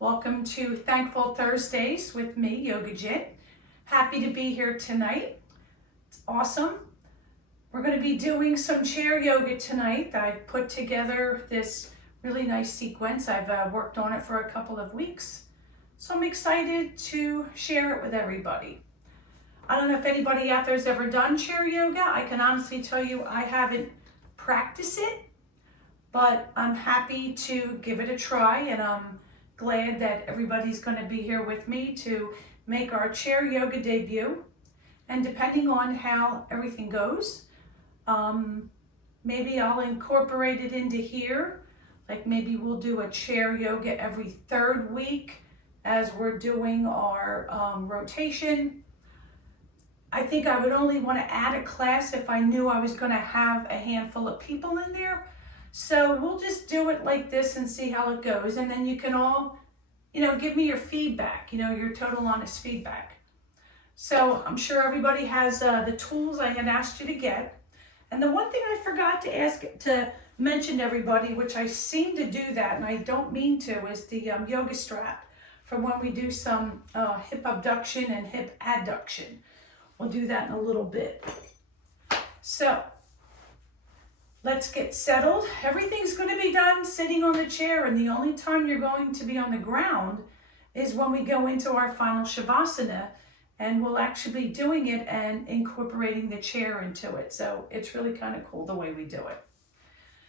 Welcome to Thankful Thursdays with me, Yoga Jit. Happy to be here tonight. It's awesome. We're going to be doing some chair yoga tonight. I've put together this really nice sequence. I've worked on it for a couple of weeks. So I'm excited to share it with everybody. I don't know if anybody out there has ever done chair yoga. I can honestly tell you I haven't practiced it, but I'm happy to give it a try, and I'm glad that everybody's going to be here with me to make our chair yoga debut. And depending on how everything goes, maybe I'll incorporate it into here. Like maybe we'll do a chair yoga every third week as we're doing our rotation. I think I would only want to add a class if I knew I was going to have a handful of people in there. So we'll just do it like this and see how it goes. And then you can all, give me your feedback, your total honest feedback. So I'm sure everybody has the tools I had asked you to get. And the one thing I forgot to mention to everybody, which I seem to do that, and I don't mean to, is the yoga strap for when we do some hip abduction and hip adduction. We'll do that in a little bit. So let's get settled. Everything's going to be done sitting on the chair, and the only time you're going to be on the ground is when we go into our final Shavasana, and we'll actually be doing it and incorporating the chair into it. So it's really kind of cool the way we do it.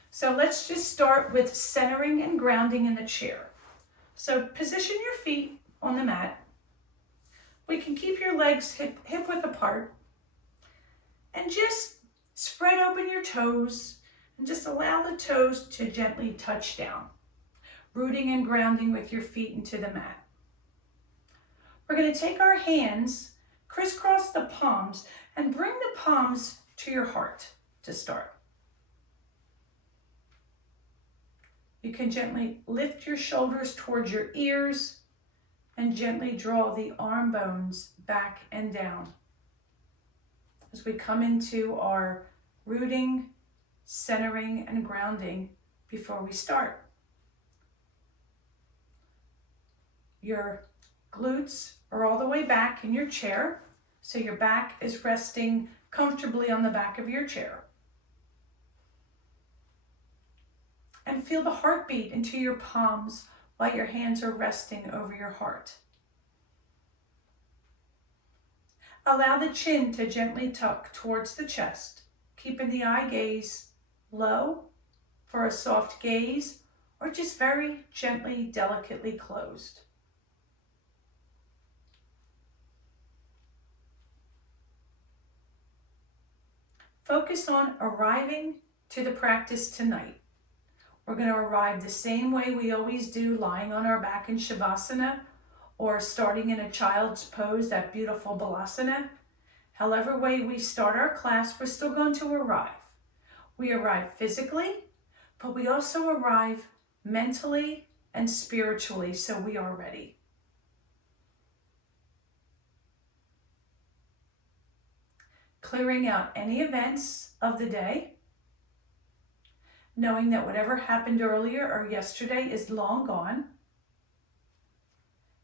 So let's just start with centering and grounding in the chair. So position your feet on the mat. We can keep your legs hip width apart, and just spread open your toes and just allow the toes to gently touch down, rooting and grounding with your feet into the mat. We're going to take our hands, crisscross the palms, and bring the palms to your heart to start. You can gently lift your shoulders towards your ears and gently draw the arm bones back and down as we come into our rooting, centering, and grounding before we start. Your glutes are all the way back in your chair, so your back is resting comfortably on the back of your chair. And feel the heartbeat into your palms while your hands are resting over your heart. Allow the chin to gently tuck towards the chest, keeping the eye gaze low for a soft gaze, or just very gently, delicately closed. Focus on arriving to the practice tonight. We're going to arrive the same way we always do, lying on our back in Shavasana, or starting in a child's pose, that beautiful Balasana. However way we start our class, we're still going to arrive. We arrive physically, but we also arrive mentally and spiritually, so we are ready. Clearing out any events of the day, knowing that whatever happened earlier or yesterday is long gone,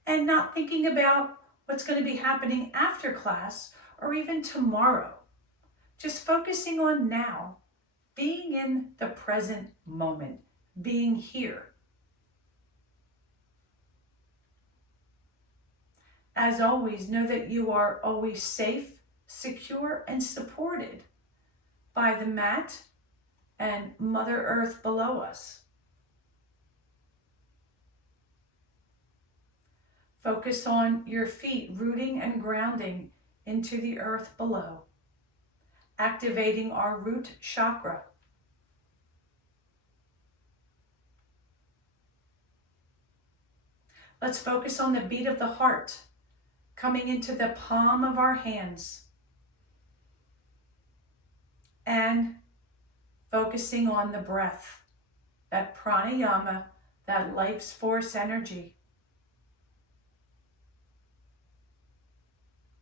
and not thinking about what's going to be happening after class or even tomorrow. Just focusing on now, being in the present moment, being here. As always, know that you are always safe, secure, and supported by the mat and Mother Earth below us. Focus on your feet rooting and grounding into the earth below, activating our root chakra. Let's focus on the beat of the heart coming into the palm of our hands, and focusing on the breath, that pranayama, that life's force energy.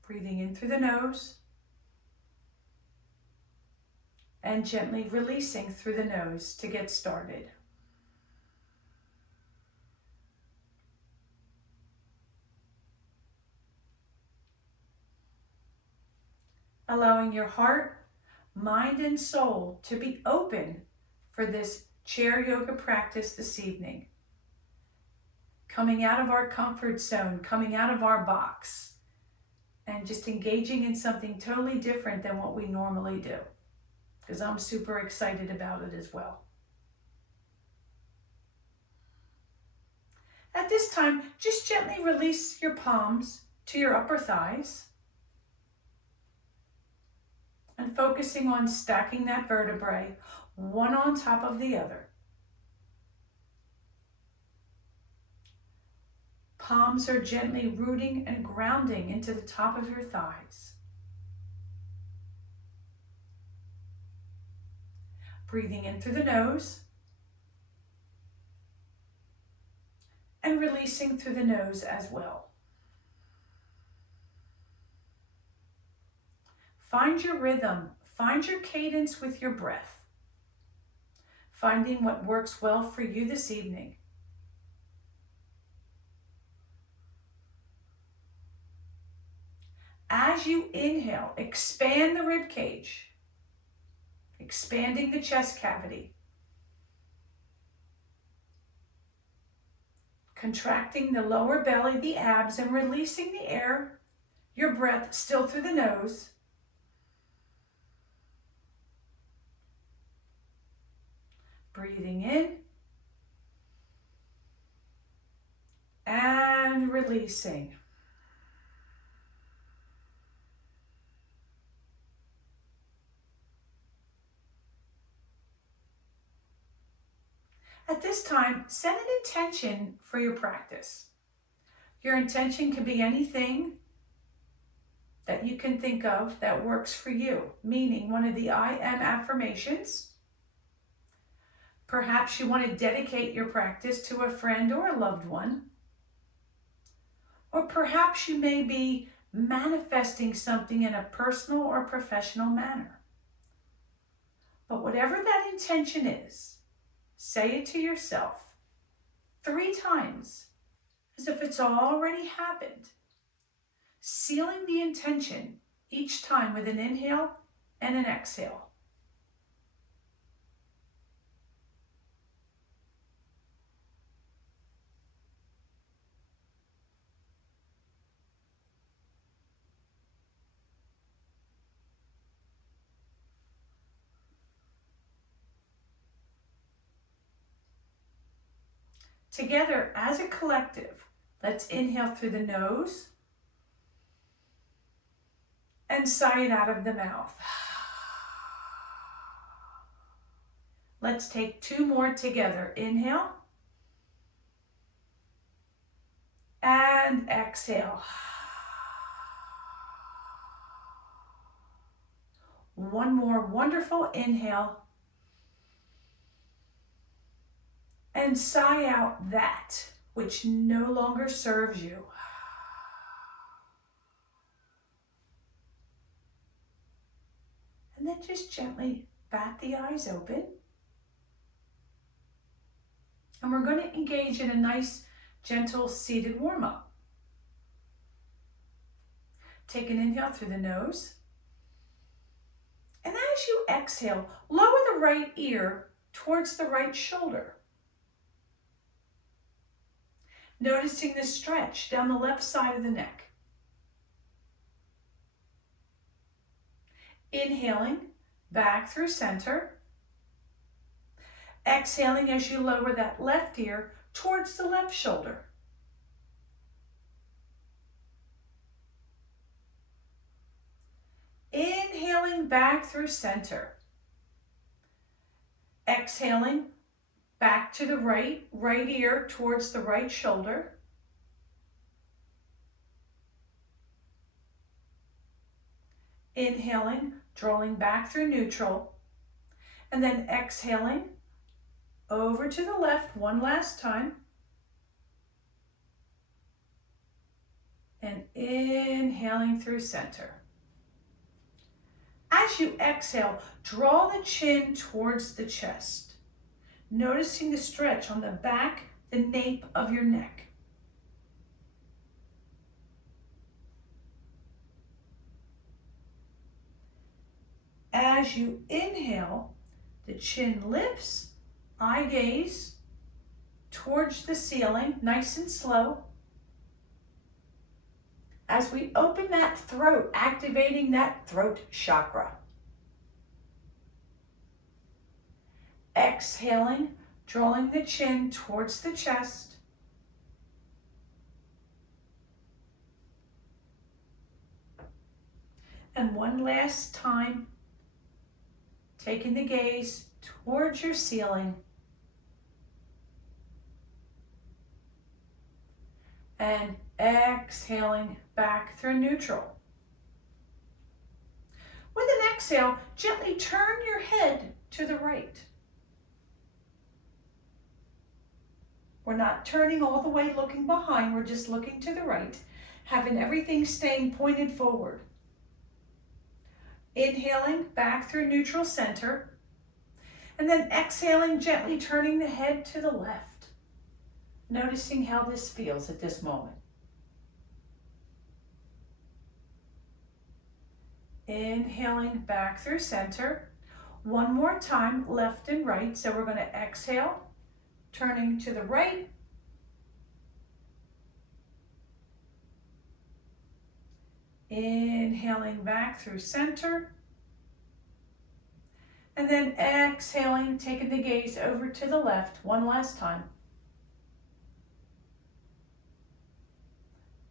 Breathing in through the nose and gently releasing through the nose to get started. allowing your heart, mind, and soul to be open for this chair yoga practice this evening. Coming out of our comfort zone, coming out of our box, and just engaging in something totally different than what we normally do, because I'm super excited about it as well. At this time, just gently release your palms to your upper thighs and focusing on stacking that vertebrae, one on top of the other. Palms are gently rooting and grounding into the top of your thighs. Breathing in through the nose and releasing through the nose as well. Find your rhythm, find your cadence with your breath, finding what works well for you this evening. As you inhale, expand the rib cage, expanding the chest cavity, contracting the lower belly, the abs, and releasing the air, your breath still through the nose. Breathing in and releasing. At this time, set an intention for your practice. Your intention can be anything that you can think of that works for you, meaning one of the I am affirmations. Perhaps you want to dedicate your practice to a friend or a loved one. Or perhaps you may be manifesting something in a personal or professional manner. But whatever that intention is, say it to yourself 3 times as if it's already happened, sealing the intention each time with an inhale and an exhale. Together as a collective, let's inhale through the nose and sigh it out of the mouth. Let's take 2 more together. Inhale and exhale. One more wonderful inhale. And sigh out that which no longer serves you. And then just gently bat the eyes open. And we're going to engage in a nice, gentle, seated warm-up. Take an inhale through the nose. And as you exhale, lower the right ear towards the right shoulder. Noticing the stretch down the left side of the neck. Inhaling back through center. Exhaling as you lower that left ear towards the left shoulder. Inhaling back through center. Exhaling back to the right ear towards the right shoulder. Inhaling, drawing back through neutral, and then exhaling over to the left one last time. And inhaling through center. As you exhale, draw the chin towards the chest. Noticing the stretch on the back, the nape of your neck. As you inhale, the chin lifts, eye gaze towards the ceiling, nice and slow. As we open that throat, activating that throat chakra. Exhaling, drawing the chin towards the chest. And one last time, taking the gaze towards your ceiling. And exhaling back through neutral. With an exhale, gently turn your head to the right. We're not turning all the way looking behind, we're just looking to the right, having everything staying pointed forward. Inhaling back through neutral center, and then exhaling, gently turning the head to the left. Noticing how this feels at this moment. Inhaling back through center. One more time, left and right. So we're going to exhale, turning to the right. Inhaling back through center. And then exhaling, taking the gaze over to the left one last time.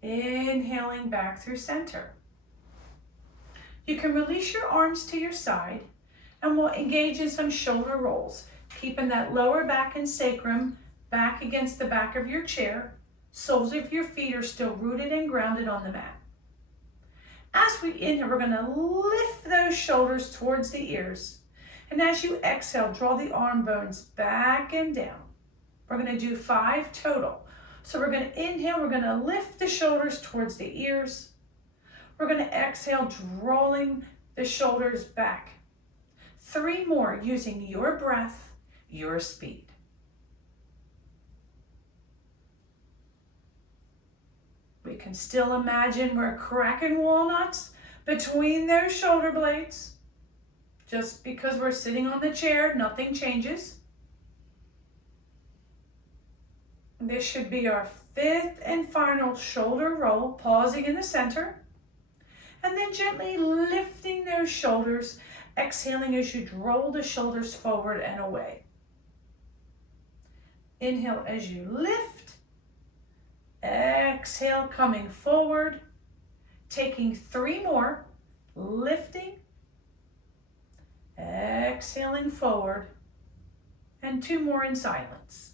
Inhaling back through center. You can release your arms to your side and we'll engage in some shoulder rolls, keeping that lower back and sacrum back against the back of your chair. Soles of your feet are still rooted and grounded on the mat. As we inhale, we're going to lift those shoulders towards the ears. And as you exhale, draw the arm bones back and down. We're going to do 5 total. So we're going to inhale, we're going to lift the shoulders towards the ears. We're going to exhale, drawing the shoulders back. 3 more using your breath, your speed. We can still imagine we're cracking walnuts between those shoulder blades. Just because we're sitting on the chair, nothing changes. This should be our 5th and final shoulder roll, pausing in the center. And then gently lifting those shoulders, exhaling as you roll the shoulders forward and away. Inhale as you lift. Exhale, coming forward. Taking 3 more, lifting. Exhaling forward. And 2 more in silence.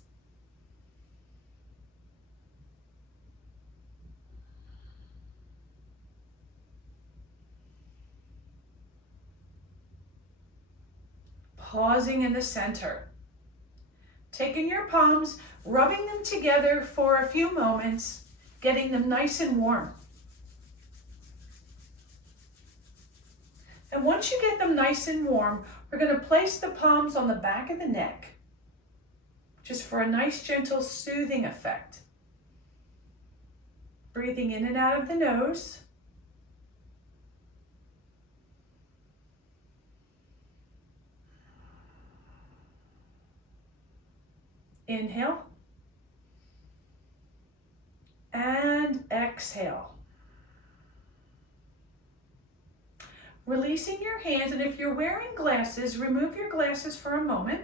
Pausing in the center. Taking your palms, rubbing them together for a few moments, getting them nice and warm. And once you get them nice and warm, we're going to place the palms on the back of the neck, just for a nice, gentle, soothing effect. Breathing in and out of the nose. Inhale. And exhale. Releasing your hands, and if you're wearing glasses, remove your glasses for a moment.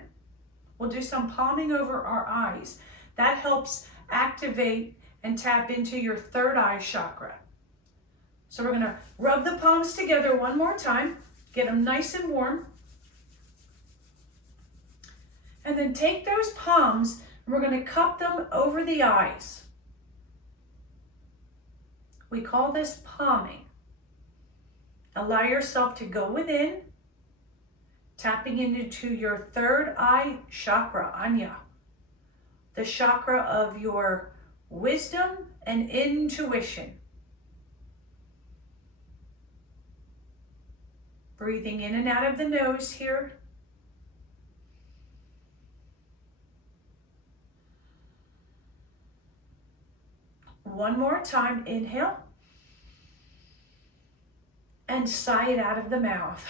We'll do some palming over our eyes. That helps activate and tap into your 3rd eye chakra. So we're going to rub the palms together one more time, get them nice and warm. And then take those palms and we're going to cup them over the eyes. We call this palming. Allow yourself to go within, tapping into your 3rd eye chakra, Anya, the chakra of your wisdom and intuition. Breathing in and out of the nose here. One more time, inhale. And sigh it out of the mouth.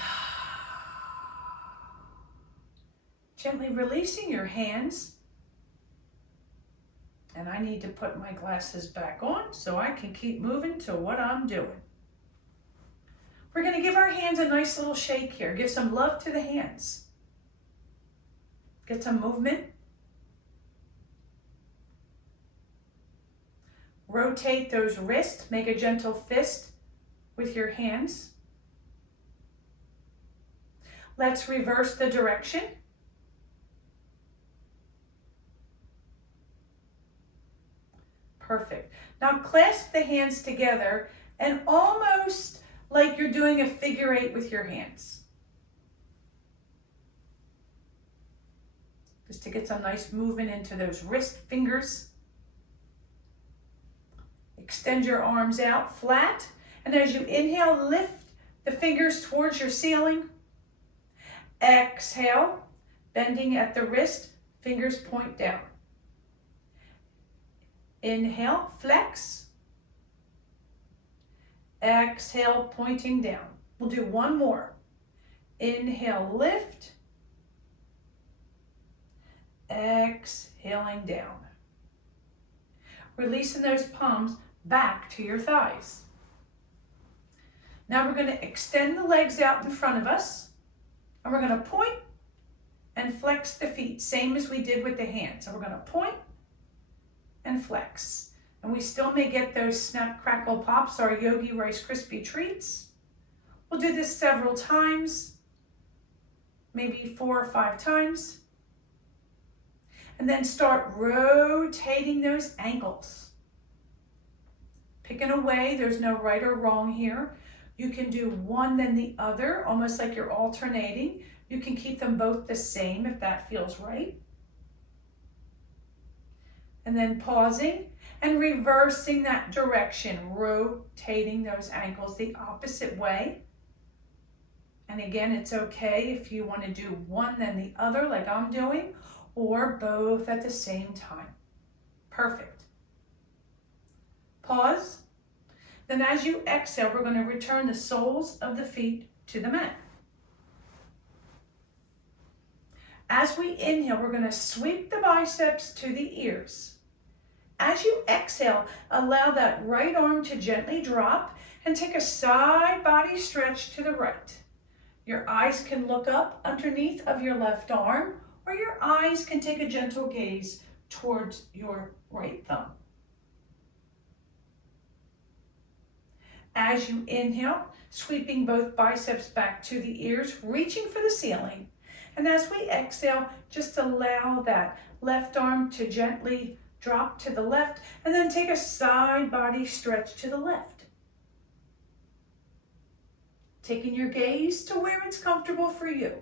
Gently releasing your hands. And I need to put my glasses back on so I can keep moving to what I'm doing. We're going to give our hands a nice little shake here. Give some love to the hands. Get some movement. Rotate those wrists. Make a gentle fist with your hands. Let's reverse the direction. Perfect. Now clasp the hands together and almost like you're doing a figure eight with your hands. Just to get some nice movement into those wrist fingers. Extend your arms out flat. And as you inhale, lift the fingers towards your ceiling. Exhale, bending at the wrist, fingers point down. Inhale, flex. Exhale, pointing down. We'll do one more. Inhale, lift. Exhaling down. Releasing those palms back to your thighs. Now we're going to extend the legs out in front of us. And we're going to point and flex the feet, same as we did with the hands. So we're going to point and flex. And we still may get those snap, crackle, pops, our Yogi Rice Krispie treats. We'll do this several times, maybe 4 or 5 times. And then start rotating those ankles. Picking away, there's no right or wrong here. You can do one then the other, almost like you're alternating. You can keep them both the same if that feels right. And then pausing and reversing that direction, rotating those ankles the opposite way. And again, it's okay if you want to do one then the other like I'm doing, or both at the same time. Perfect. Pause. Then as you exhale, we're going to return the soles of the feet to the mat. As we inhale, we're going to sweep the biceps to the ears. As you exhale, allow that right arm to gently drop and take a side body stretch to the right. Your eyes can look up underneath of your left arm, or your eyes can take a gentle gaze towards your right thumb. As you inhale, sweeping both biceps back to the ears, reaching for the ceiling. And as we exhale, just allow that left arm to gently drop to the left, and then take a side body stretch to the left. Taking your gaze to where it's comfortable for you.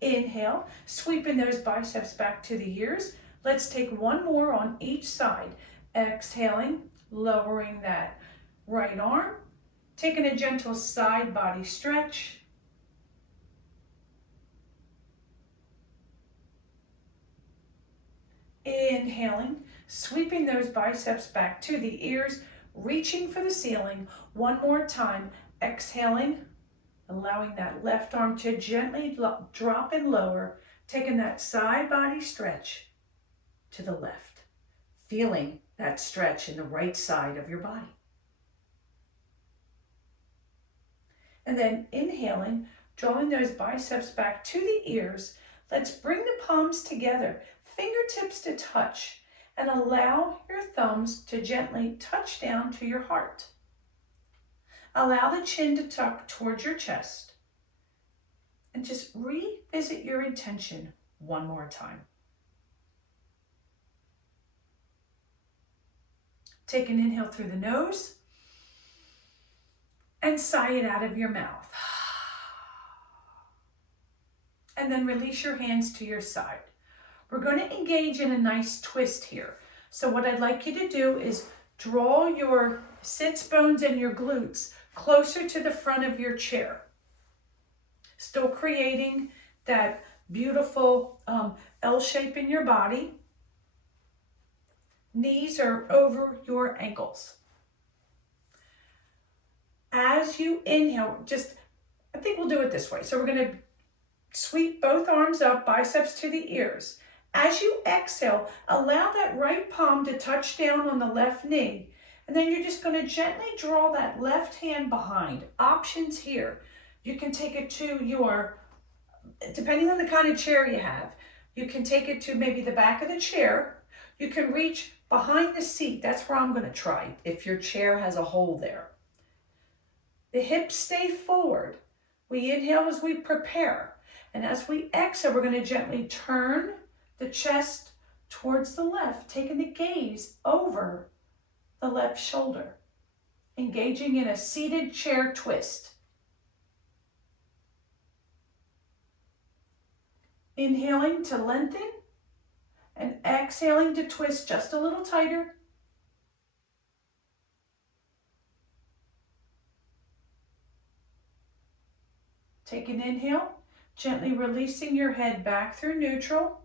Inhale, sweeping those biceps back to the ears. Let's take one more on each side. Exhaling, lowering that right arm, taking a gentle side body stretch. Inhaling, sweeping those biceps back to the ears, reaching for the ceiling. One more time, exhaling, allowing that left arm to gently drop and lower, taking that side body stretch to the left, feeling that stretch in the right side of your body. And then inhaling, drawing those biceps back to the ears. Let's bring the palms together, fingertips to touch, and allow your thumbs to gently touch down to your heart. Allow the chin to tuck towards your chest. And just revisit your intention one more time. Take an inhale through the nose and sigh it out of your mouth. And then release your hands to your side. We're going to engage in a nice twist here. So what I'd like you to do is draw your sits bones and your glutes closer to the front of your chair. Still creating that beautiful L shape in your body. Knees are over your ankles. As you inhale, just think we'll do it this way. So we're going to sweep both arms up, biceps to the ears. As you exhale, allow that right palm to touch down on the left knee. And then you're just going to gently draw that left hand behind. Options here. You can take it to your, depending on the kind of chair you have, you can take it to maybe the back of the chair. You can reach behind the seat. That's where I'm going to try if your chair has a hole there. The hips stay forward. We inhale as we prepare. And as we exhale, we're going to gently turn the chest towards the left, taking the gaze over the left shoulder, engaging in a seated chair twist. Inhaling to lengthen and exhaling to twist just a little tighter. Take an inhale, gently releasing your head back through neutral.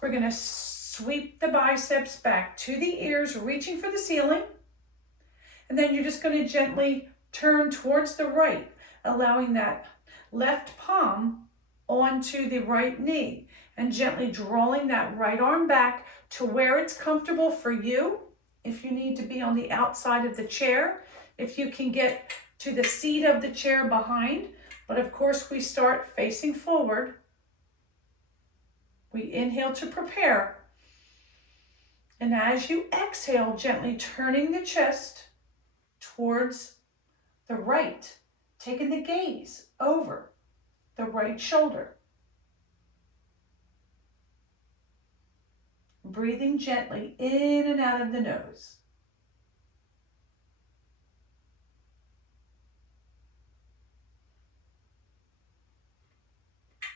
We're going to sweep the biceps back to the ears, reaching for the ceiling. And then you're just going to gently turn towards the right, allowing that left palm onto the right knee and gently drawing that right arm back to where it's comfortable for you. If you need to be on the outside of the chair, if you can get to the seat of the chair behind, but of course we start facing forward. We inhale to prepare. And as you exhale, gently turning the chest towards the right, taking the gaze over the right shoulder. Breathing gently in and out of the nose.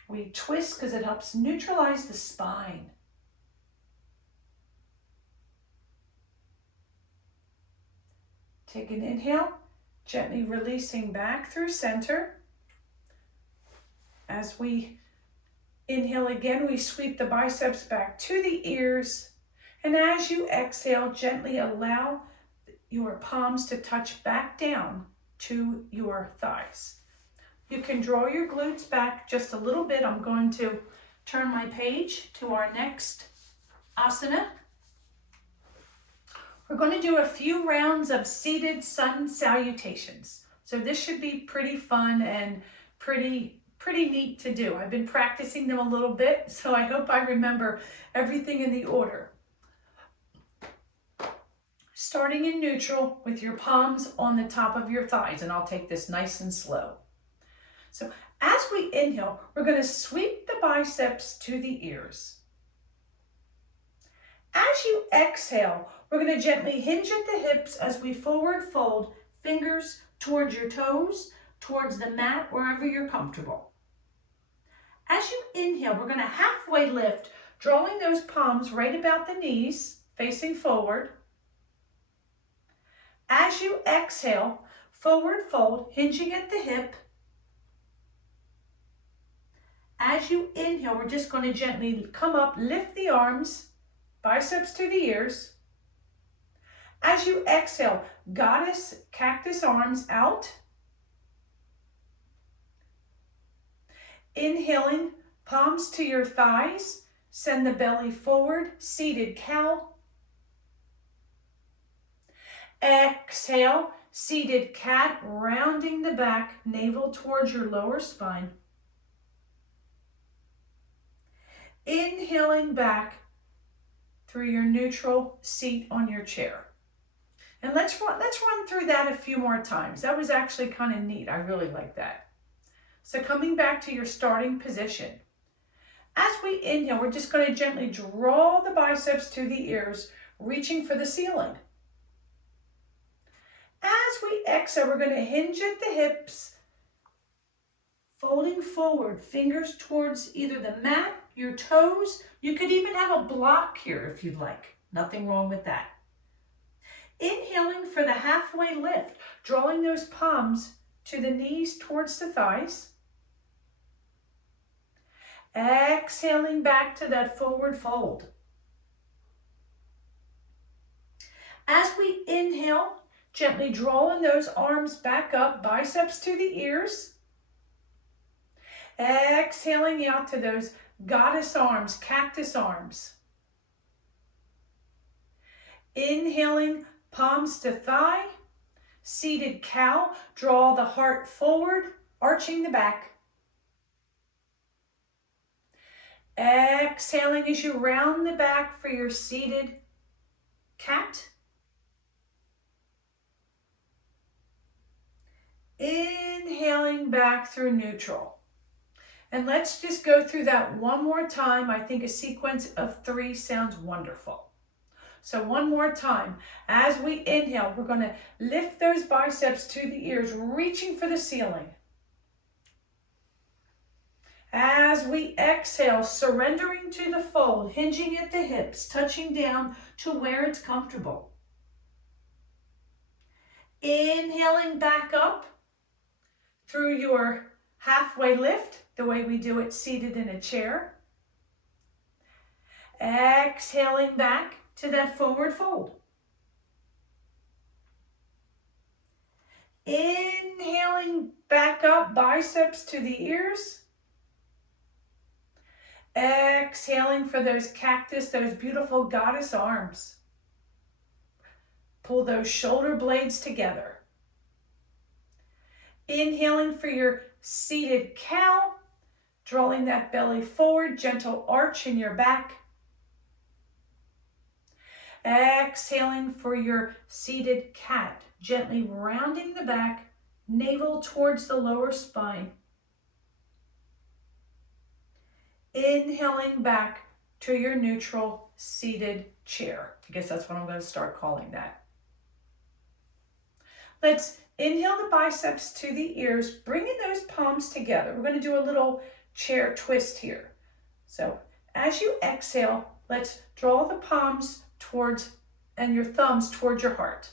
We twist because it helps neutralize the spine. Take an inhale, gently releasing back through center. As we inhale again, we sweep the biceps back to the ears. And as you exhale, gently allow your palms to touch back down to your thighs. You can draw your glutes back just a little bit. I'm going to turn my page to our next asana. We're going to do a few rounds of seated sun salutations. So this should be pretty fun and pretty neat to do. I've been practicing them a little bit, so I hope I remember everything in the order. Starting in neutral with your palms on the top of your thighs, and I'll take this nice and slow. So as we inhale, we're going to sweep the biceps to the ears. As you exhale, we're going to gently hinge at the hips as we forward fold, fingers towards your toes, towards the mat, wherever you're comfortable. As you inhale, we're going to halfway lift, drawing those palms right about the knees, facing forward. As you exhale, forward fold, hinging at the hip. As you inhale, we're just going to gently come up, lift the arms, biceps to the ears. As you exhale, goddess cactus arms out. Inhaling, palms to your thighs, send the belly forward, seated cow. Exhale, seated cat, rounding the back, navel towards your lower spine. Inhaling back through your neutral seat on your chair. And let's run through that a few more times. That was actually kind of neat. I really like that. So coming back to your starting position. As we inhale, we're just going to gently draw the biceps to the ears, reaching for the ceiling. As we exhale, we're going to hinge at the hips, folding forward, fingers towards either the mat, your toes. You could even have a block here if you'd like. Nothing wrong with that. Inhaling for the halfway lift, drawing those palms to the knees towards the thighs. Exhaling back to that forward fold. As we inhale, gently drawing those arms back up, biceps to the ears. Exhaling out to those goddess arms, cactus arms. Inhaling, palms to thigh. Seated cow, draw the heart forward, arching the back. Exhaling as you round the back for your seated cat. Inhaling back through neutral. And let's just go through that one more time. I think a sequence of 3 sounds wonderful. So one more time. As we inhale, we're going to lift those biceps to the ears, reaching for the ceiling. As we exhale, surrendering to the fold, hinging at the hips, touching down to where it's comfortable. Inhaling back up through your halfway lift, the way we do it seated in a chair. Exhaling back to that forward fold. Inhaling back up, biceps to the ears. Exhaling for those cactus, those beautiful goddess arms. Pull those shoulder blades together. Inhaling for your seated cow, drawing that belly forward, gentle arch in your back. Exhaling for your seated cat, gently rounding the back, navel towards the lower spine. Inhaling back to your neutral seated chair. I guess that's what I'm going to start calling that. Let's inhale the biceps to the ears, bringing those palms together. We're going to do a little chair twist here. So as you exhale, let's draw the palms towards and your thumbs towards your heart.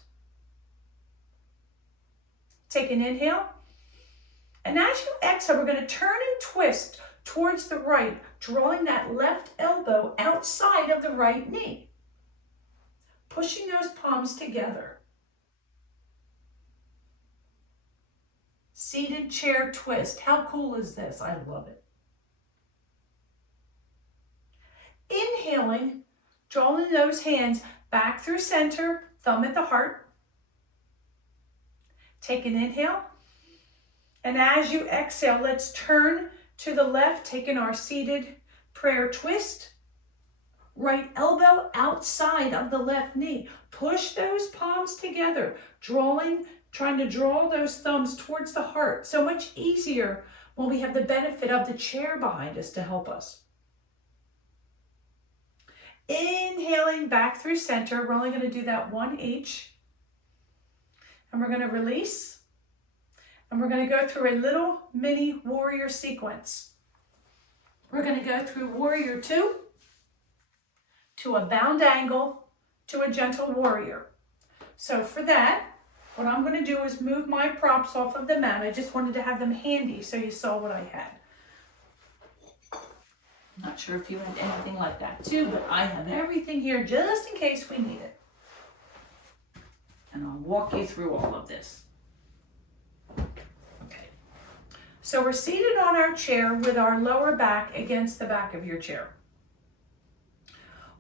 Take an inhale. And as you exhale, we're going to turn and twist towards the right, drawing that left elbow outside of the right knee. Pushing those palms together. Seated chair twist. How cool is this? I love it. Inhaling, drawing those hands back through center, thumb at the heart. Take an inhale. And as you exhale, let's turn to the left, taking our seated prayer twist. Right elbow outside of the left knee. Push those palms together, trying to draw those thumbs towards the heart. So much easier when we have the benefit of the chair behind us to help us. Inhaling back through center. We're only going to do that one each. And we're going to release. And we're going to go through a little mini warrior sequence. We're going to go through warrior 2 to a bound angle to a gentle warrior. So for that, what I'm going to do is move my props off of the mat. I just wanted to have them handy so you saw what I had. Not sure if you had anything like that too, but I have everything here just in case we need it. And I'll walk you through all of this. Okay. So we're seated on our chair with our lower back against the back of your chair.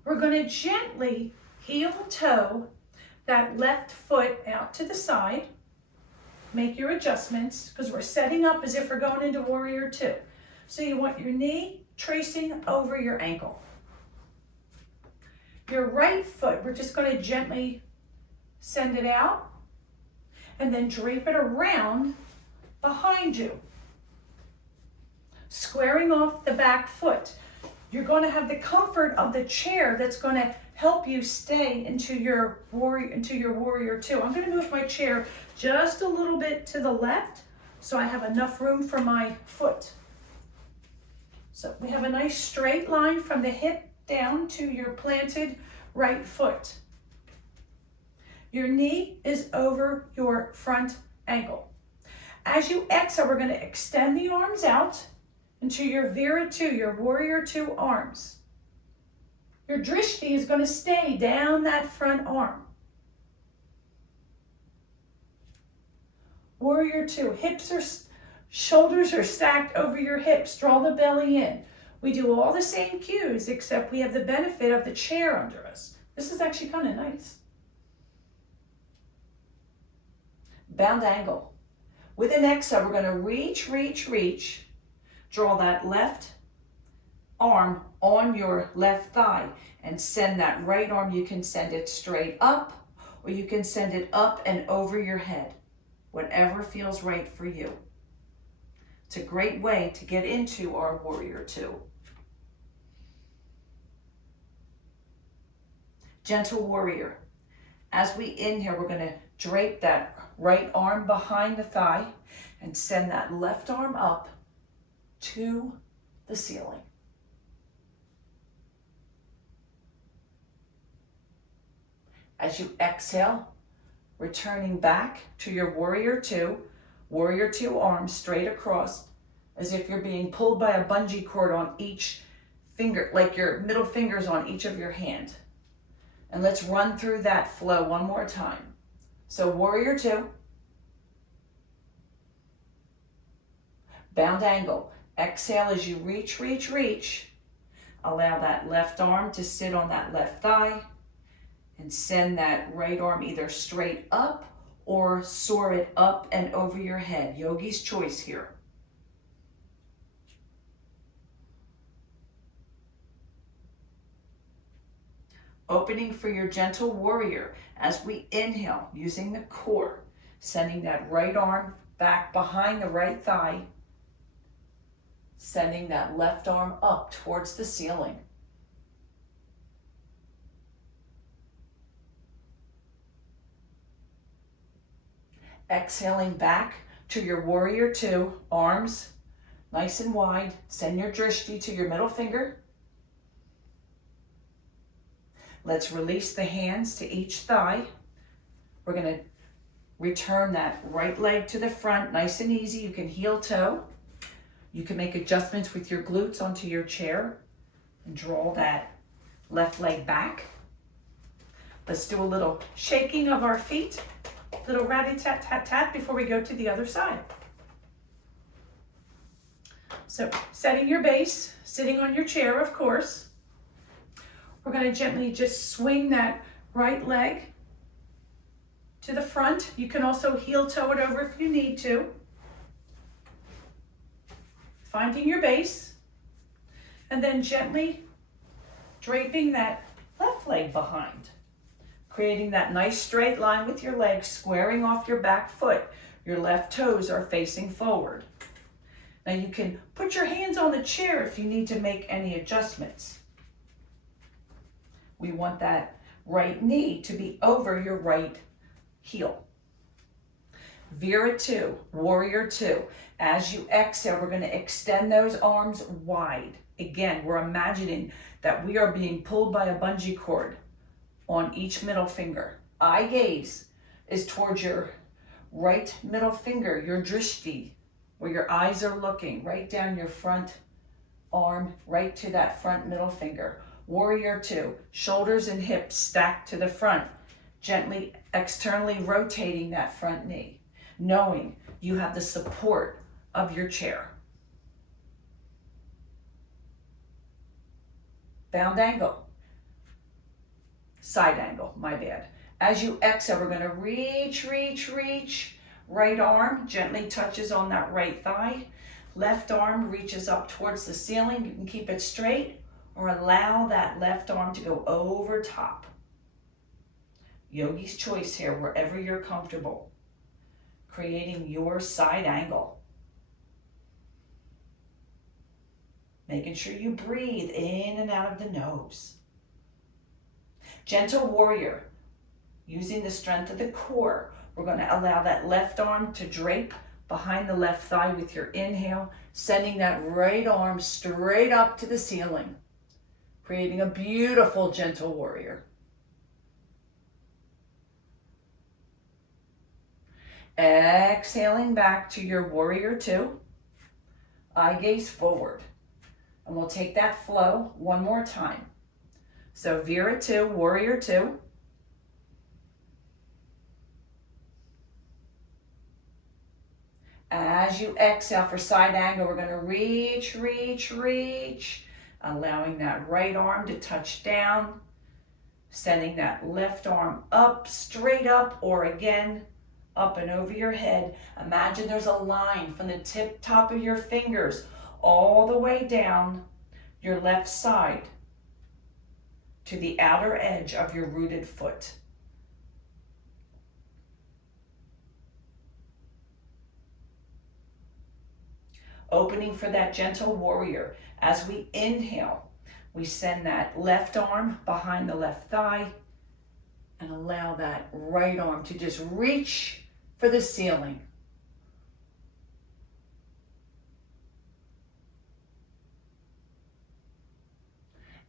We're going to gently heel toe that left foot out to the side. Make your adjustments because we're setting up as if we're going into warrior 2. So you want your knee tracing over your ankle. Your right foot, we're just going to gently send it out and then drape it around behind you. Squaring off the back foot. You're going to have the comfort of the chair that's going to help you stay into your warrior 2. I'm going to move my chair just a little bit to the left so I have enough room for my foot. So we have a nice straight line from the hip down to your planted right foot. Your knee is over your front ankle. As you exhale, we're going to extend the arms out into your Vira 2, your warrior 2 arms. Your drishti is going to stay down that front arm. Warrior 2, hips are Shoulders are stacked over your hips. Draw the belly in. We do all the same cues, except we have the benefit of the chair under us. This is actually kind of nice. Bound angle. With an exhale, we're going to reach, reach, reach. Draw that left arm on your left thigh and send that right arm. You can send it straight up, or you can send it up and over your head. Whatever feels right for you. It's a great way to get into our warrior two. Gentle warrior. As we inhale, we're going to drape that right arm behind the thigh and send that left arm up to the ceiling. As you exhale, returning back to your warrior two arms straight across, as if you're being pulled by a bungee cord on each finger, like your middle fingers on each of your hand. And let's run through that flow one more time. So warrior two, bound angle. Exhale as you reach, reach, reach. Allow that left arm to sit on that left thigh and send that right arm either straight up or soar it up and over your head. Yogi's choice here. Opening for your gentle warrior as we inhale, using the core, sending that right arm back behind the right thigh, sending that left arm up towards the ceiling. Exhaling back to your warrior two, arms nice and wide. Send your drishti to your middle finger. Let's release the hands to each thigh. We're going to return that right leg to the front, nice and easy. You can heel toe. You can make adjustments with your glutes onto your chair and draw that left leg back. Let's do a little shaking of our feet, little rat-a-tat-tat-tat before we go to the other side. So setting your base, sitting on your chair, of course. We're going to gently just swing that right leg to the front. You can also heel toe it over if you need to. Finding your base. And then gently draping that left leg behind. Creating that nice straight line with your legs, squaring off your back foot. Your left toes are facing forward. Now you can put your hands on the chair if you need to make any adjustments. We want that right knee to be over your right heel. Vira two, warrior two. As you exhale, we're going to extend those arms wide. Again, we're imagining that we are being pulled by a bungee cord on each middle finger. Eye gaze is towards your right middle finger, your drishti, where your eyes are looking, right down your front arm, right to that front middle finger. Warrior two, shoulders and hips stacked to the front, gently externally rotating that front knee, knowing you have the support of your chair. Bound angle, side angle, my bad. As you exhale, we're going to reach, reach, reach. Right arm gently touches on that right thigh. Left arm reaches up towards the ceiling. You can keep it straight or allow that left arm to go over top. Yogi's choice here, wherever you're comfortable. Creating your side angle. Making sure you breathe in and out of the nose. Gentle warrior. Using the strength of the core, we're going to allow that left arm to drape behind the left thigh with your inhale, sending that right arm straight up to the ceiling, creating a beautiful gentle warrior. Exhaling back to your warrior two, eye gaze forward. And we'll take that flow one more time. So Vira two, warrior two. As you exhale for side angle, we're gonna reach, reach, reach, allowing that right arm to touch down, sending that left arm up, straight up, or again, up and over your head. Imagine there's a line from the top of your fingers all the way down your left side to the outer edge of your rooted foot. Opening for that gentle warrior. As we inhale, we send that left arm behind the left thigh and allow that right arm to just reach for the ceiling.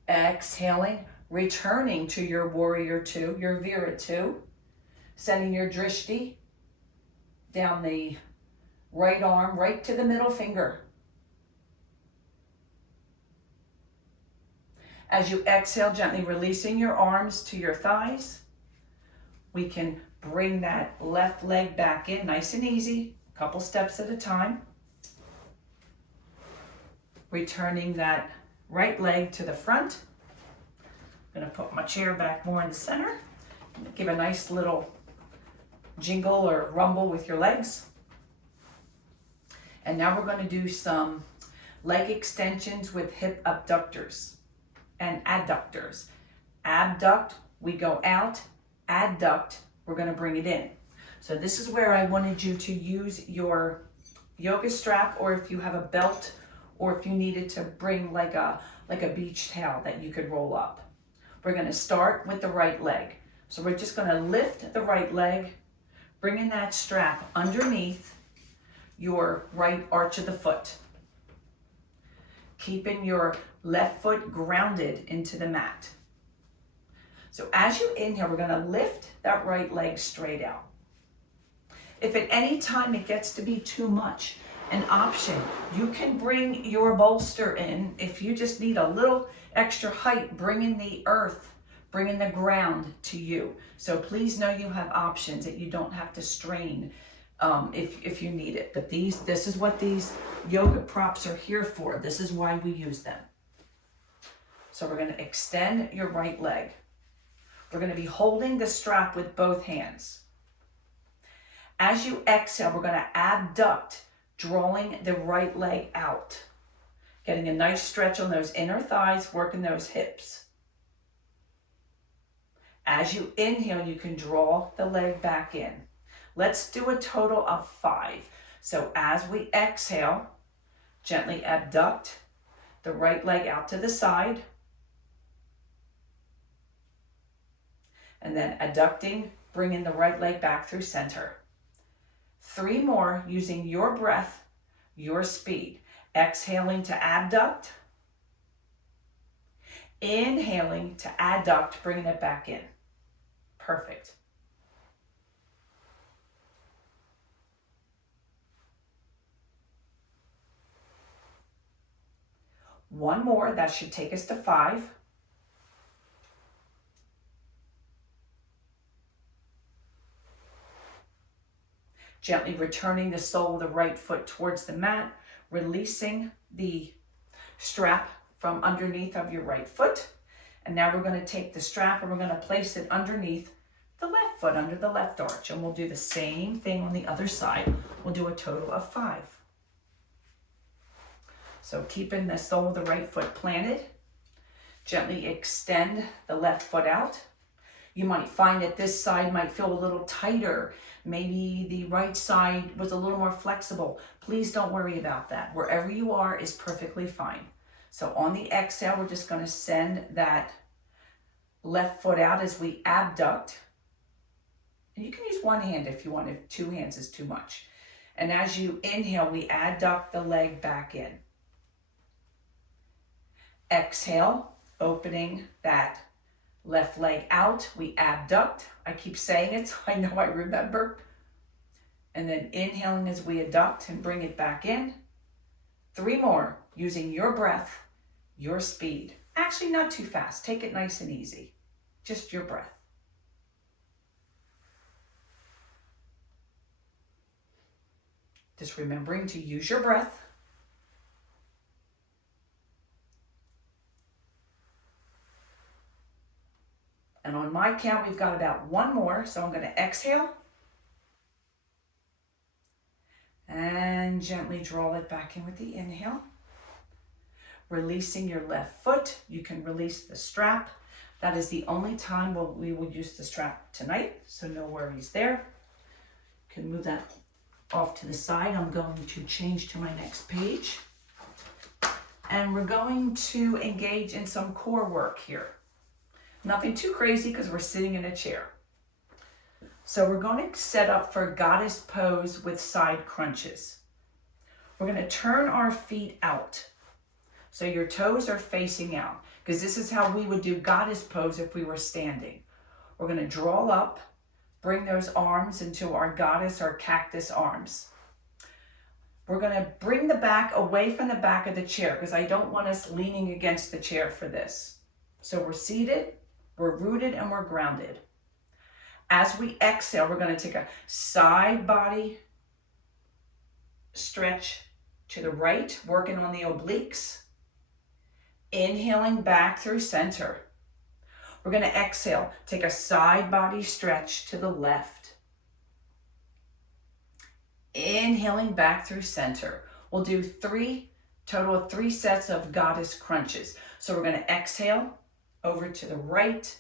Exhaling, returning to your warrior two, your Vira two, sending your drishti down the right arm, right to the middle finger. As you exhale, gently releasing your arms to your thighs, we can bring that left leg back in, nice and easy, a couple steps at a time. Returning that right leg to the front. I'm gonna put my chair back more in the center. Give a nice little jingle or rumble with your legs. And now we're gonna do some leg extensions with hip abductors and adductors. Abduct, we go out. Adduct, we're gonna bring it in. So this is where I wanted you to use your yoga strap, or if you have a belt, or if you needed to bring like a beach towel that you could roll up. We're gonna start with the right leg. So we're just gonna lift the right leg, bringing that strap underneath your right arch of the foot. Keeping your left foot grounded into the mat. So as you inhale, we're gonna lift that right leg straight out. If at any time it gets to be too much, an option, you can bring your bolster in. If you just need a little extra height, bringing the earth, bringing the ground to you. So please know you have options, that you don't have to strain if you need it. But this is what these yoga props are here for. This is why we use them. So we're gonna extend your right leg. We're gonna be holding the strap with both hands. As you exhale, we're gonna abduct, drawing the right leg out. Getting a nice stretch on those inner thighs, working those hips. As you inhale, you can draw the leg back in. Let's do a total of 5. So as we exhale, gently abduct the right leg out to the side. And then adducting, bringing the right leg back through center. 3 more using your breath, your speed. Exhaling to abduct. Inhaling to adduct, bringing it back in. Perfect. One more, that should take us to 5. Gently returning the sole of the right foot towards the mat, releasing the strap from underneath of your right foot. And now we're going to take the strap and we're going to place it underneath the left foot, under the left arch. And we'll do the same thing on the other side. We'll do a total of 5. So keeping the sole of the right foot planted, gently extend the left foot out. You might find that this side might feel a little tighter. Maybe the right side was a little more flexible. Please don't worry about that. Wherever you are is perfectly fine. So on the exhale, we're just going to send that left foot out as we abduct. And you can use one hand if you want. If 2 hands is too much. And as you inhale, we adduct the leg back in. Exhale, opening that left leg out, we abduct. I keep saying it, so I know I remember. And then inhaling as we adduct and bring it back in. 3 more, using your breath, your speed. Actually, not too fast. Take it nice and easy. Just your breath. Just remembering to use your breath. And on my count, we've got about one more. So I'm going to exhale and gently draw it back in with the inhale. Releasing your left foot. You can release the strap. That is the only time we will use the strap tonight, so no worries there. You can move that off to the side. I'm going to change to my next page. And we're going to engage in some core work here. Nothing too crazy because we're sitting in a chair. So we're going to set up for goddess pose with side crunches. We're going to turn our feet out. So your toes are facing out, because this is how we would do goddess pose if we were standing. We're going to draw up, bring those arms into our goddess or cactus arms. We're going to bring the back away from the back of the chair, because I don't want us leaning against the chair for this. So we're seated, we're rooted, and we're grounded. As we exhale, we're going to take a side body stretch to the right, working on the obliques. Inhaling back through center. We're going to exhale. Take a side body stretch to the left. Inhaling back through center. We'll do total of 3 sets of goddess crunches. So we're going to exhale over to the right.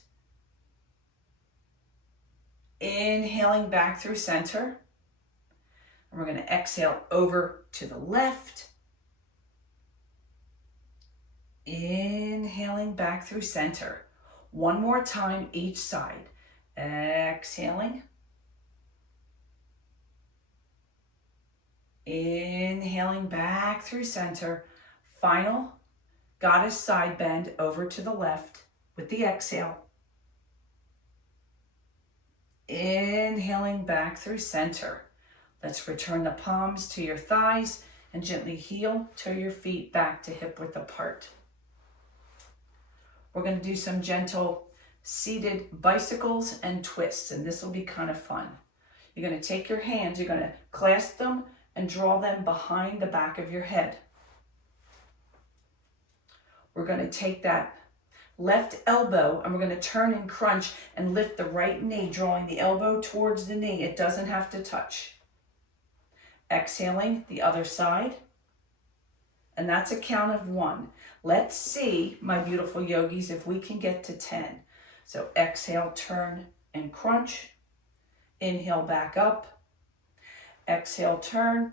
Inhaling back through center. And we're going to exhale over to the left. Inhaling back through center. One more time each side. Exhaling. Inhaling back through center. Final goddess side bend over to the left with the exhale. Inhaling back through center. Let's return the palms to your thighs and gently heel to your feet back to hip width apart. We're going to do some gentle seated bicycles and twists, and this will be kind of fun. You're going to take your hands, you're going to clasp them and draw them behind the back of your head. We're going to take that left elbow and we're going to turn and crunch and lift the right knee, drawing the elbow towards the knee. It doesn't have to touch. Exhaling the other side. And that's a count of 1. Let's see, my beautiful yogis, if we can get to 10. So exhale, turn and crunch. Inhale, back up. Exhale, turn.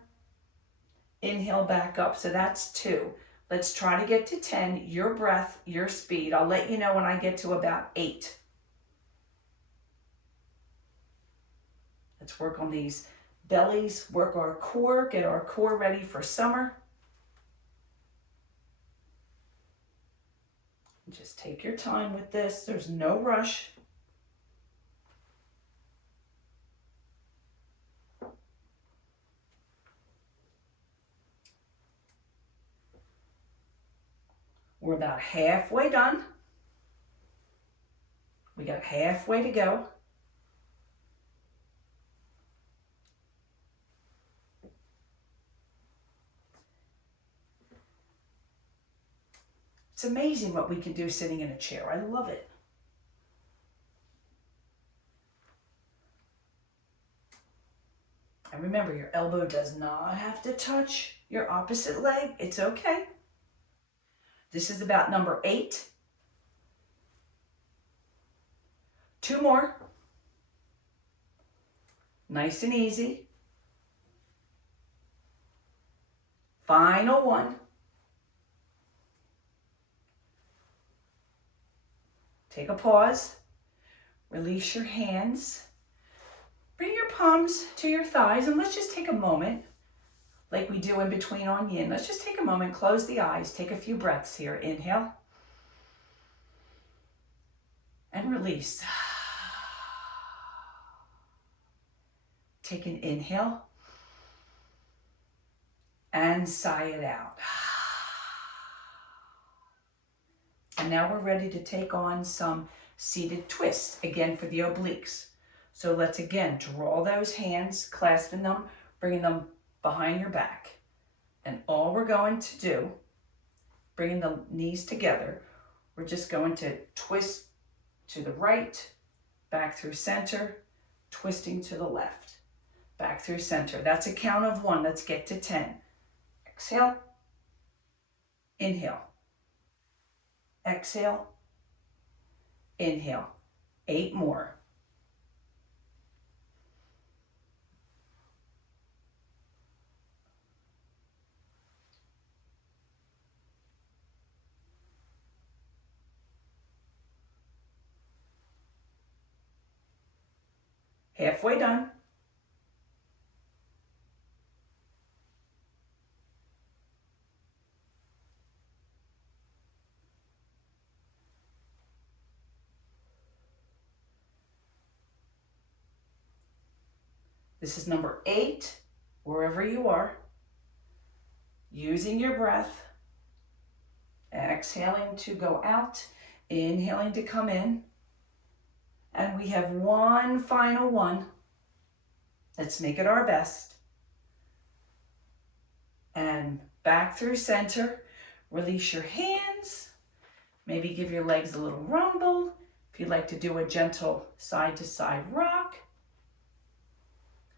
Inhale, back up. So that's 2. Let's try to get to 10. Your breath, your speed. I'll let you know when I get to about 8. Let's work on these bellies, work our core, get our core ready for summer. Just take your time with this. There's no rush. We're about halfway done. We got halfway to go. It's amazing what we can do sitting in a chair. I love it. And remember, your elbow does not have to touch your opposite leg. It's okay. This is about number 8. 2 more. Nice and easy. Final one. Take a pause. Release your hands. Bring your palms to your thighs and let's just take a moment, like we do in between on yin. Let's just take a moment, close the eyes, take a few breaths here. Inhale. And release. Take an inhale. And sigh it out. And now we're ready to take on some seated twists, again for the obliques. So let's again draw those hands, clasping them, bringing them behind your back. And all we're going to do, bringing the knees together, we're just going to twist to the right, back through center, twisting to the left, back through center. That's a count of 1. Let's get to 10. Exhale, inhale, exhale, inhale. 8 more. Halfway done. This is number 8, wherever you are. Using your breath, exhaling to go out, inhaling to come in. And we have one final one. Let's make it our best. And back through center. Release your hands. Maybe give your legs a little rumble. If you'd like to do a gentle side to side rock.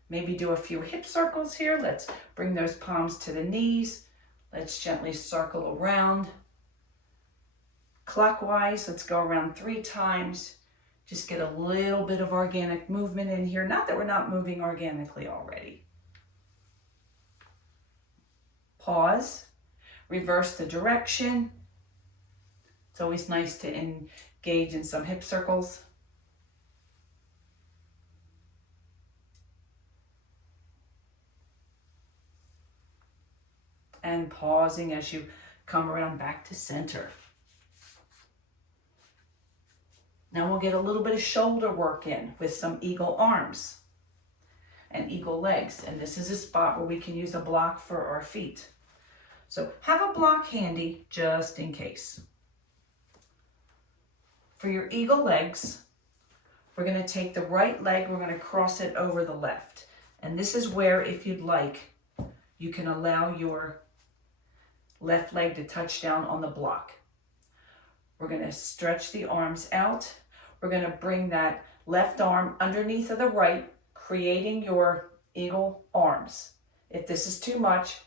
Maybe do a few hip circles here. Let's bring those palms to the knees. Let's gently circle around. Clockwise, let's go around 3 times. Just get a little bit of organic movement in here. Not that we're not moving organically already. Pause. Reverse the direction. It's always nice to engage in some hip circles. And pausing as you come around back to center. Now we'll get a little bit of shoulder work in with some eagle arms and eagle legs. And this is a spot where we can use a block for our feet. So have a block handy just in case. For your eagle legs, we're going to take the right leg, we're going to cross it over the left. And this is where, if you'd like, you can allow your left leg to touch down on the block. We're going to stretch the arms out. We're going to bring that left arm underneath of the right, creating your eagle arms. If this is too much,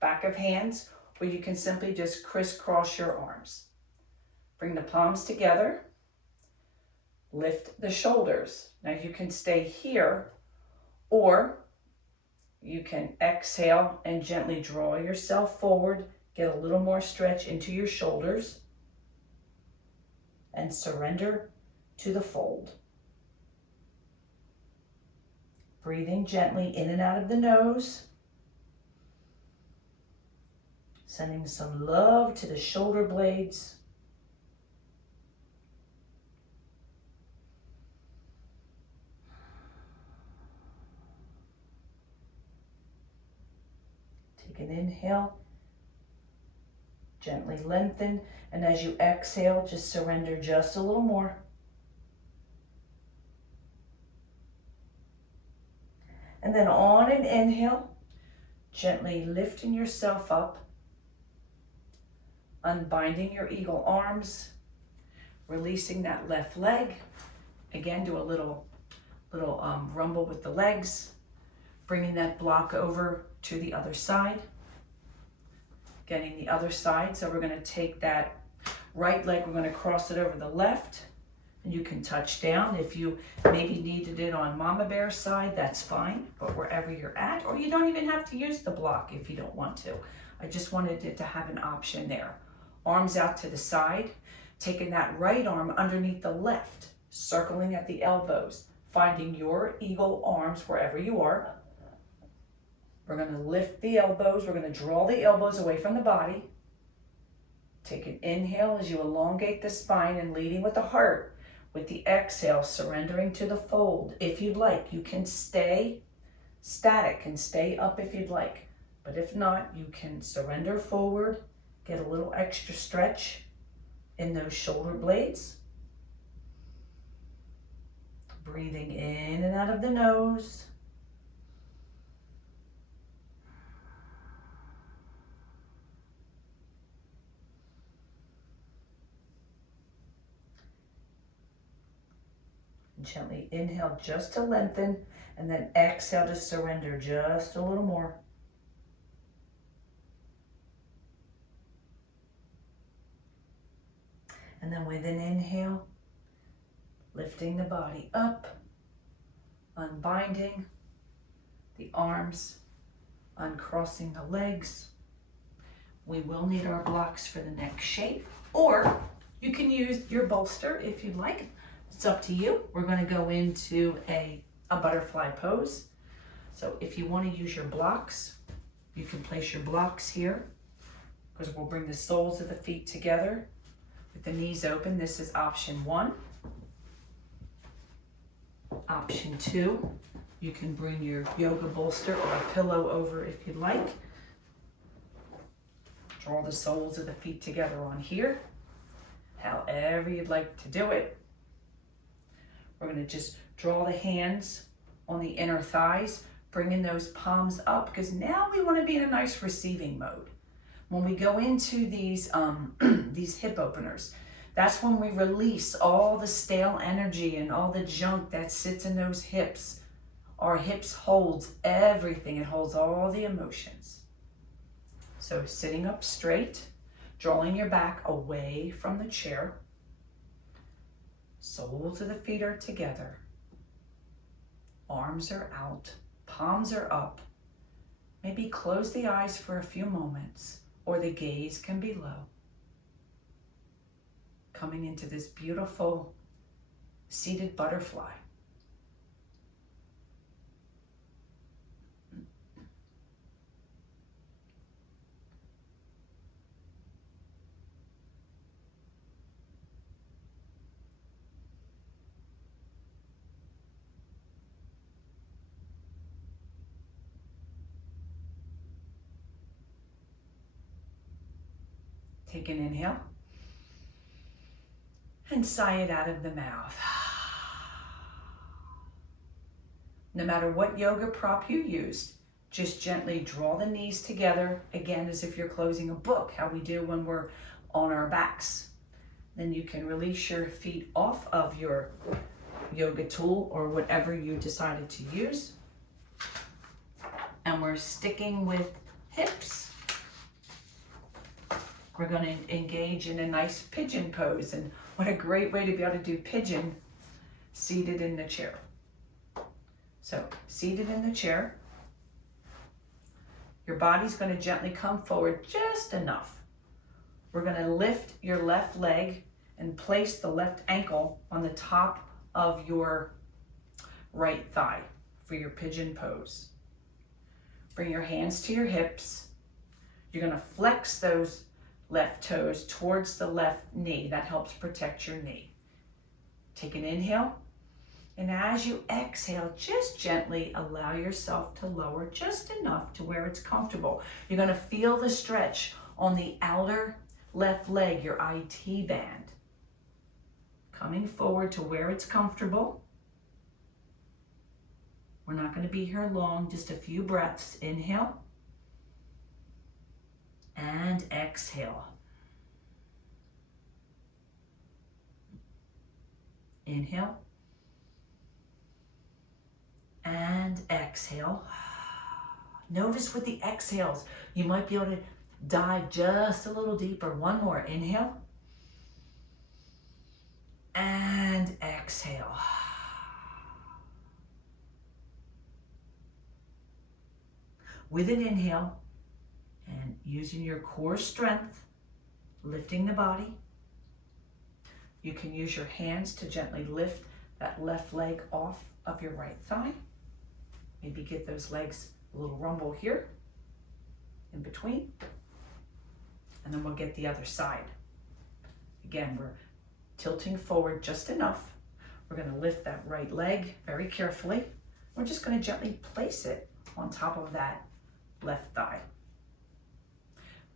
back of hands, or you can simply just crisscross your arms. Bring the palms together. Lift the shoulders. Now you can stay here, or you can exhale and gently draw yourself forward. Get a little more stretch into your shoulders. And surrender to the fold. Breathing gently in and out of the nose. Sending some love to the shoulder blades. Take an inhale. Gently lengthen, and as you exhale, just surrender just a little more. And then on an inhale, gently lifting yourself up, unbinding your eagle arms, releasing that left leg. Again, do a little rumble with the legs, bringing that block over to the other side. Getting the other side. So we're going to take that right leg, we're going to cross it over the left, and you can touch down. If you maybe needed it on Mama Bear's side, that's fine, but wherever you're at, or you don't even have to use the block if you don't want to. I just wanted it to have an option there. Arms out to the side, taking that right arm underneath the left, circling at the elbows, finding your eagle arms wherever you are. We're going to lift the elbows. We're going to draw the elbows away from the body. Take an inhale as you elongate the spine and leading with the heart. With the exhale, surrendering to the fold. If you'd like, you can stay static and stay up if you'd like. But if not, you can surrender forward, get a little extra stretch in those shoulder blades. Breathing in and out of the nose. Gently inhale just to lengthen, and then exhale to surrender just a little more. And then with an inhale, lifting the body up, unbinding the arms, uncrossing the legs. We will need our blocks for the neck shape, or you can use your bolster if you'd like. It's up to you. We're going to go into a butterfly pose. So if you want to use your blocks, you can place your blocks here, because we'll bring the soles of the feet together with the knees open. This is option 1. Option 2, you can bring your yoga bolster or a pillow over if you'd like. Draw the soles of the feet together on here, however you'd like to do it. We're going to just draw the hands on the inner thighs, bringing those palms up, because now we want to be in a nice receiving mode. When we go into these these hip openers, that's when we release all the stale energy and all the junk that sits in those hips. Our hips holds everything. It holds all the emotions. So sitting up straight, drawing your back away from the chair. Soles of the feet are together. Arms are out, palms are up. Maybe close the eyes for a few moments, or the gaze can be low. Coming into this beautiful seated butterfly. Take an inhale and sigh it out of the mouth. No matter what yoga prop you use, just gently draw the knees together, again as if you're closing a book, how we do when we're on our backs. Then you can release your feet off of your yoga tool or whatever you decided to use. And we're sticking with hips. We're going to engage in a nice pigeon pose, and what a great way to be able to do pigeon seated in the chair. So seated in the chair, your body's going to gently come forward just enough. We're going to lift your left leg and place the left ankle on the top of your right thigh for your pigeon pose. Bring your hands to your hips. You're going to flex those left toes towards the left knee. That helps protect your knee. Take an inhale, and as you exhale, just gently allow yourself to lower just enough to where it's comfortable. You're going to feel the stretch on the outer left leg, your IT band. Coming forward to where it's comfortable. We're not going to be here long, just a few breaths. Inhale. And exhale. Inhale. And exhale. Notice with the exhales, you might be able to dive just a little deeper. One more. Inhale. And exhale. With an inhale, and using your core strength, lifting the body. You can use your hands to gently lift that left leg off of your right thigh. Maybe get those legs a little rumble here, in between. And then we'll get the other side. Again, we're tilting forward just enough. We're going to lift that right leg very carefully. We're just going to gently place it on top of that left thigh.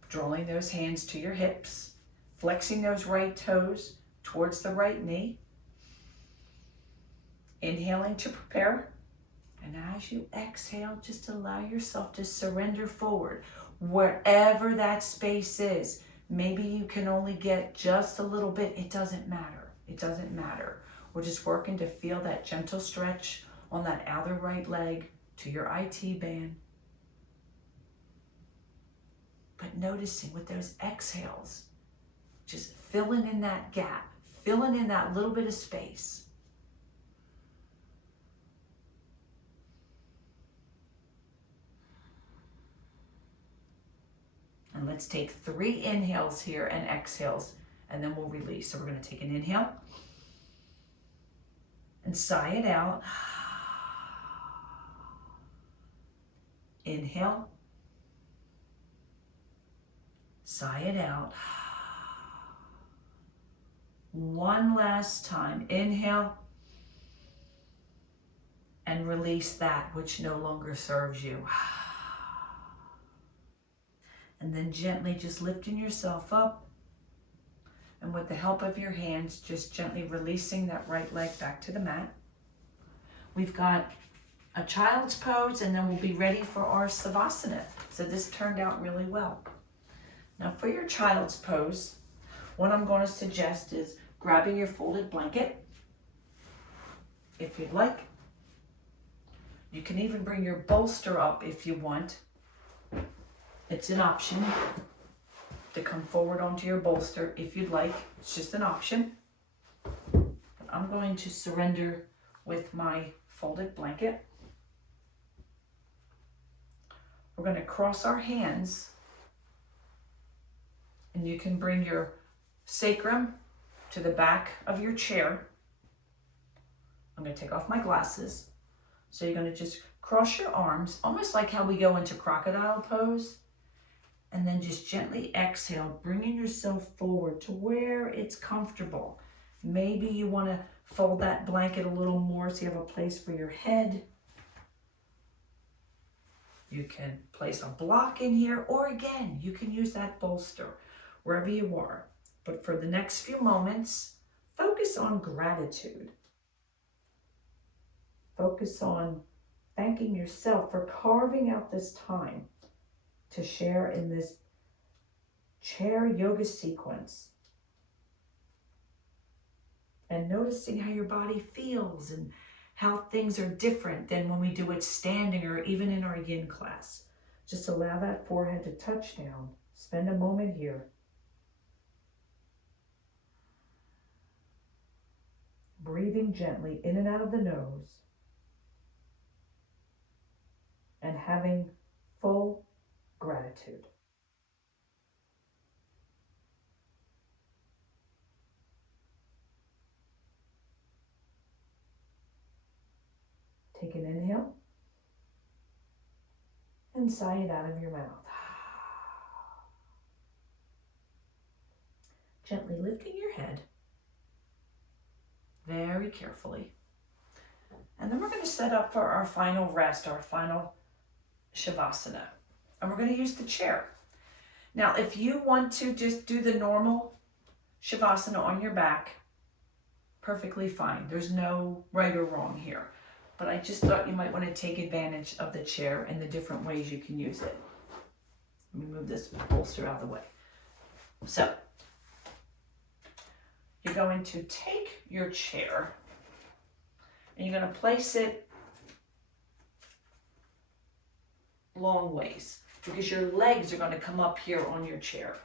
Drawing those hands to your hips, flexing those right toes towards the right knee. Inhaling to prepare. And as you exhale, just allow yourself to surrender forward. Wherever that space is, maybe you can only get just a little bit. It doesn't matter. It doesn't matter. We're just working to feel that gentle stretch on that outer right leg to your IT band. But noticing with those exhales, just filling in that gap, filling in that little bit of space. And let's take 3 inhales here and exhales, and then we'll release. So we're going to take an inhale and sigh it out. Inhale. Sigh it out. One last time. Inhale. And release that which no longer serves you. And then gently just lifting yourself up. And with the help of your hands, just gently releasing that right leg back to the mat. We've got a child's pose, and then we'll be ready for our savasana. So this turned out really well. Now for your child's pose, what I'm going to suggest is grabbing your folded blanket, if you'd like. You can even bring your bolster up if you want. It's an option to come forward onto your bolster if you'd like. It's just an option. But I'm going to surrender with my folded blanket. We're going to cross our hands, and you can bring your sacrum to the back of your chair. I'm going to take off my glasses. So you're going to just cross your arms, almost like how we go into crocodile pose. And then just gently exhale, bringing yourself forward to where it's comfortable. Maybe you want to fold that blanket a little more so you have a place for your head. You can place a block in here, or again, you can use that bolster wherever you are. But for the next few moments, focus on gratitude. Focus on thanking yourself for carving out this time to share in this chair yoga sequence. And noticing how your body feels and how things are different than when we do it standing or even in our yin class. Just allow that forehead to touch down. Spend a moment here. Breathing gently in and out of the nose. And having full gratitude. Take an inhale and sigh it out of your mouth. Gently lifting your head very carefully. And then we're going to set up for our final rest, our final shavasana. And we're going to use the chair. Now, if you want to just do the normal shavasana on your back, perfectly fine. There's no right or wrong here. But I just thought you might want to take advantage of the chair and the different ways you can use it. Let me move this bolster out of the way. So, you're going to take your chair and you're going to place it long ways, because your legs are going to come up here on your chair.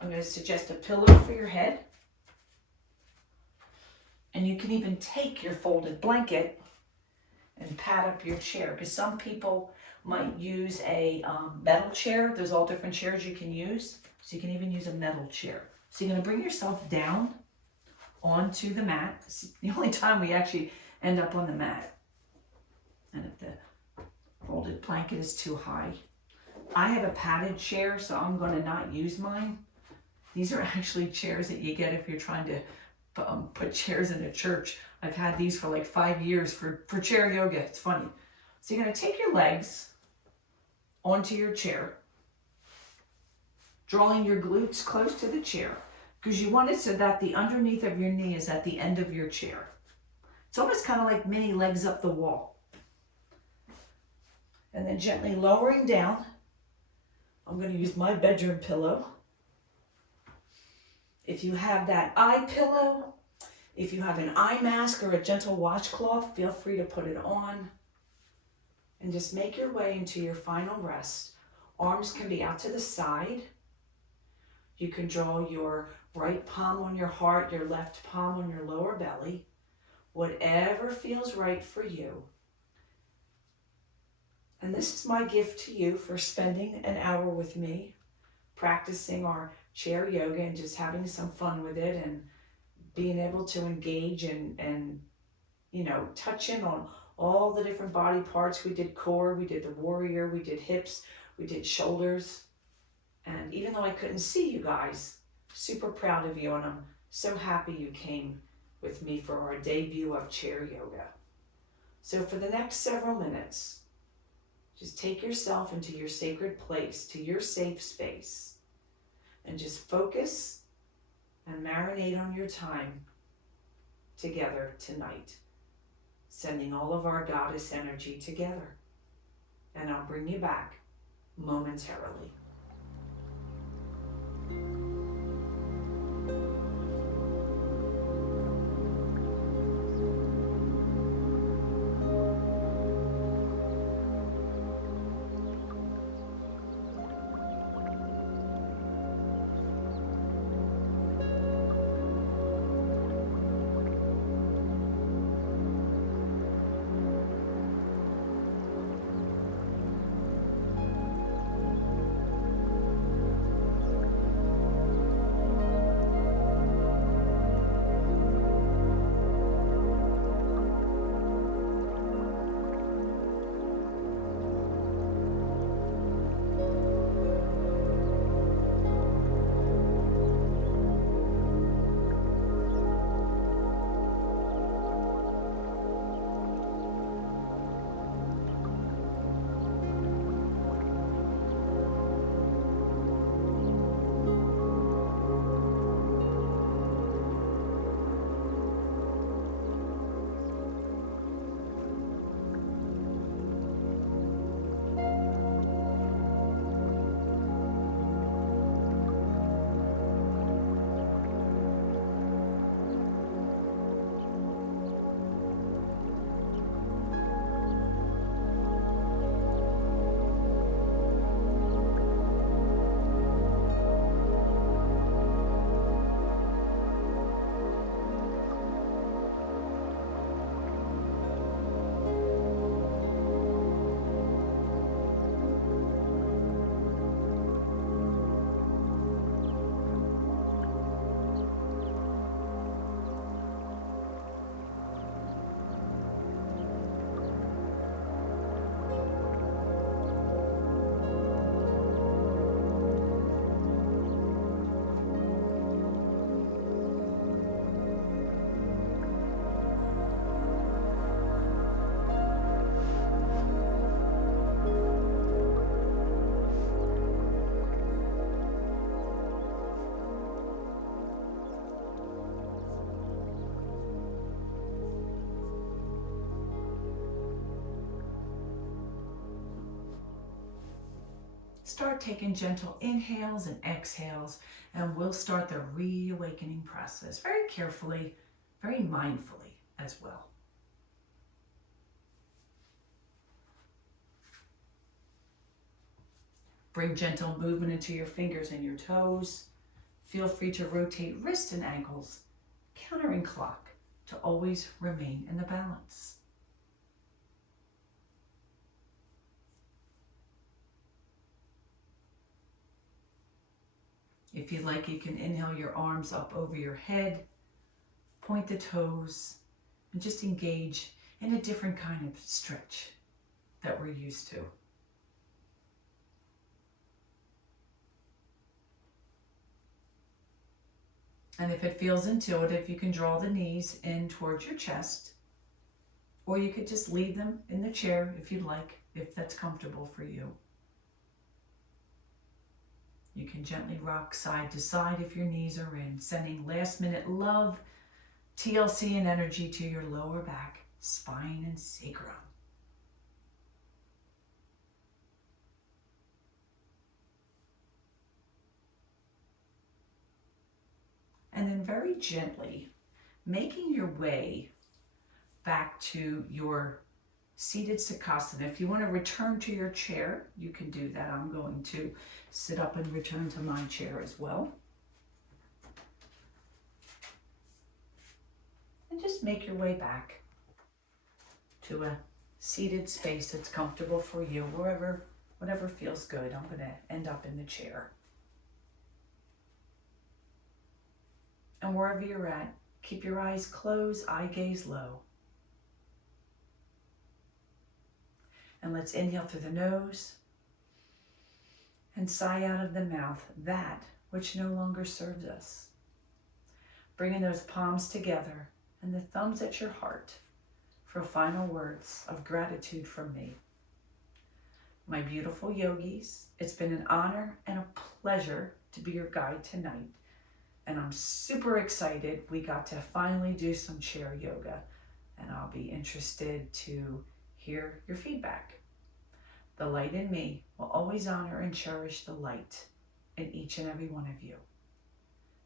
I'm going to suggest a pillow for your head. And you can even take your folded blanket and pad up your chair, because some people might use a metal chair. There's all different chairs you can use. So you can even use a metal chair. So you're going to bring yourself down onto the mat. This is the only time we actually end up on the mat. And if the folded blanket is too high. I have a padded chair, so I'm going to not use mine. These are actually chairs that you get if you're trying to put chairs in a church. I've had these for like 5 years for chair yoga. It's funny. So you're going to take your legs onto your chair, drawing your glutes close to the chair, because you want it so that the underneath of your knee is at the end of your chair. It's almost kind of like mini legs up the wall. And then gently lowering down. I'm going to use my bedroom pillow. If you have that eye pillow, If you have an eye mask or a gentle washcloth, feel free to put it on. And just make your way into your final rest. Arms can be out to the side. You can draw your right palm on your heart, your left palm on your lower belly. Whatever feels right for you. And this is my gift to you for spending an hour with me, practicing our chair yoga and just having some fun with it and being able to engage and touch in on all the different body parts. We did core, we did the warrior, we did hips, we did shoulders. And even though I couldn't see you guys, super proud of you, and I'm so happy you came with me for our debut of chair yoga. So for the next several minutes, just take yourself into your sacred place, to your safe space, and just focus and marinate on your time together tonight, sending all of our goddess energy together. And I'll bring you back momentarily. Start taking gentle inhales and exhales, and we'll start the reawakening process very carefully, very mindfully as well. Bring gentle movement into your fingers and your toes. Feel free to rotate wrists and ankles, countering clock to always remain in the balance. If you like, you can inhale your arms up over your head, point the toes, and just engage in a different kind of stretch that we're used to. And if it feels intuitive, you can draw the knees in towards your chest, or you could just leave them in the chair if you'd like, if that's comfortable for you. You can gently rock side to side if your knees are in, sending last minute love, TLC and energy to your lower back, spine, and sacrum. And then very gently making your way back to your seated Sukhasana. If you want to return to your chair, you can do that. I'm going to sit up and return to my chair as well. And just make your way back to a seated space that's comfortable for you, whatever feels good. I'm going to end up in the chair. And wherever you're at, keep your eyes closed, eye gaze low. And let's inhale through the nose and sigh out of the mouth that which no longer serves us. Bringing those palms together and the thumbs at your heart for final words of gratitude from me. My beautiful yogis, it's been an honor and a pleasure to be your guide tonight. And I'm super excited we got to finally do some chair yoga. And I'll be interested to hear your feedback. The light in me will always honor and cherish the light in each and every one of you.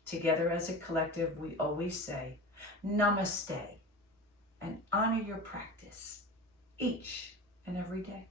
Together as a collective, we always say, Namaste, and honor your practice each and every day.